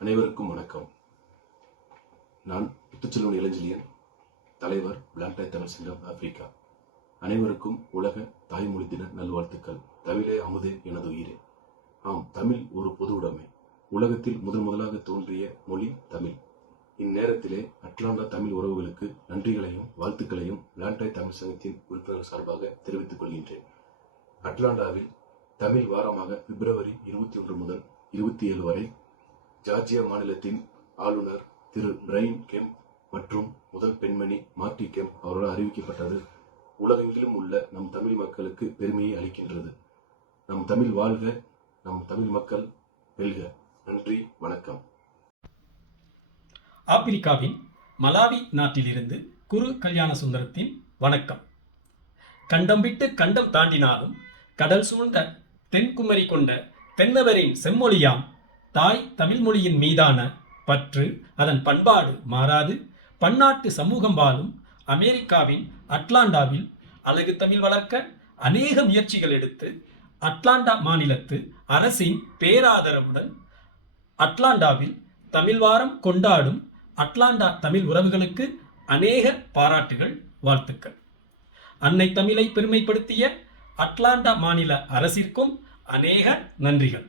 அனைவருக்கும் வணக்கம். நான் முத்துச்செல்வன் இளஞ்செழியன் தலைவர் பிளாக்டாய் தமிழ் சங்கம் ஆப்பிரிக்கா. அனைவருக்கும் உலக தாய்மொழி தின நல்வாழ்த்துக்கள். தமிழே அமுதே எனது உயிரே ஆம் தமிழ் ஒரு பொது உடைமை. உலகத்தில் முதன் முதலாக தோன்றிய மொழி தமிழ். இந்நேரத்திலே அட்லாண்டா தமிழ் உறவுகளுக்கு நன்றிகளையும் வாழ்த்துக்களையும் பிளாண்டாய் தமிழ் சங்கத்தின் உறுப்பினர் சார்பாக தெரிவித்துக் கொள்கின்றேன். அட்லாண்டாவில் தமிழ் வாரமாக பிப்ரவரி இருபத்தி ஒன்று முதல் இருபத்தி ஏழு வரை ஜார்ஜியா மாநிலத்தின் ஆளுநர் திரு பிரைன் கெம்ப் மற்றும் முதல் பெண்மணி மார்டி கெம்ப் அவர்களால் அறிவிக்கப்பட்டது. உலகெங்கிலும் உள்ள நம் தமிழ் மக்களுக்கு பெருமையை அளிக்கின்றது. நம் தமிழ் வாழ்க நம் தமிழ் மக்கள் வெல்க. நன்றி வணக்கம். ஆப்பிரிக்காவின் மலாவி நாட்டிலிருந்து குரு கல்யாண சுந்தரத்தின் வணக்கம். கண்டம் விட்டு கண்டம் தாண்டினாலும் கடல் சூழ்ந்த தென்குமரி கொண்ட தென்னவரின் செம்மொழியாம் தாய் தமிழ் மொழியின் மீதான பற்று அதன் பண்பாடு மாறாது. பன்னாட்டு சமூகம் வாழும் அமெரிக்காவின் அட்லாண்டாவில் அழகு தமிழ் வளர்க்க அநேக முயற்சிகள் எடுத்து அட்லாண்டா மாநிலத்து அரசின் பேராதரவுடன் அட்லாண்டாவில் தமிழ் வாரம் கொண்டாடும் அட்லாண்டா தமிழ் உறவுகளுக்கு அநேக பாராட்டுகள் வாழ்த்துக்கள். அன்னை தமிழை பெருமைப்படுத்திய அட்லாண்டா மாநில அரசிற்கும் அநேக நன்றிகள்.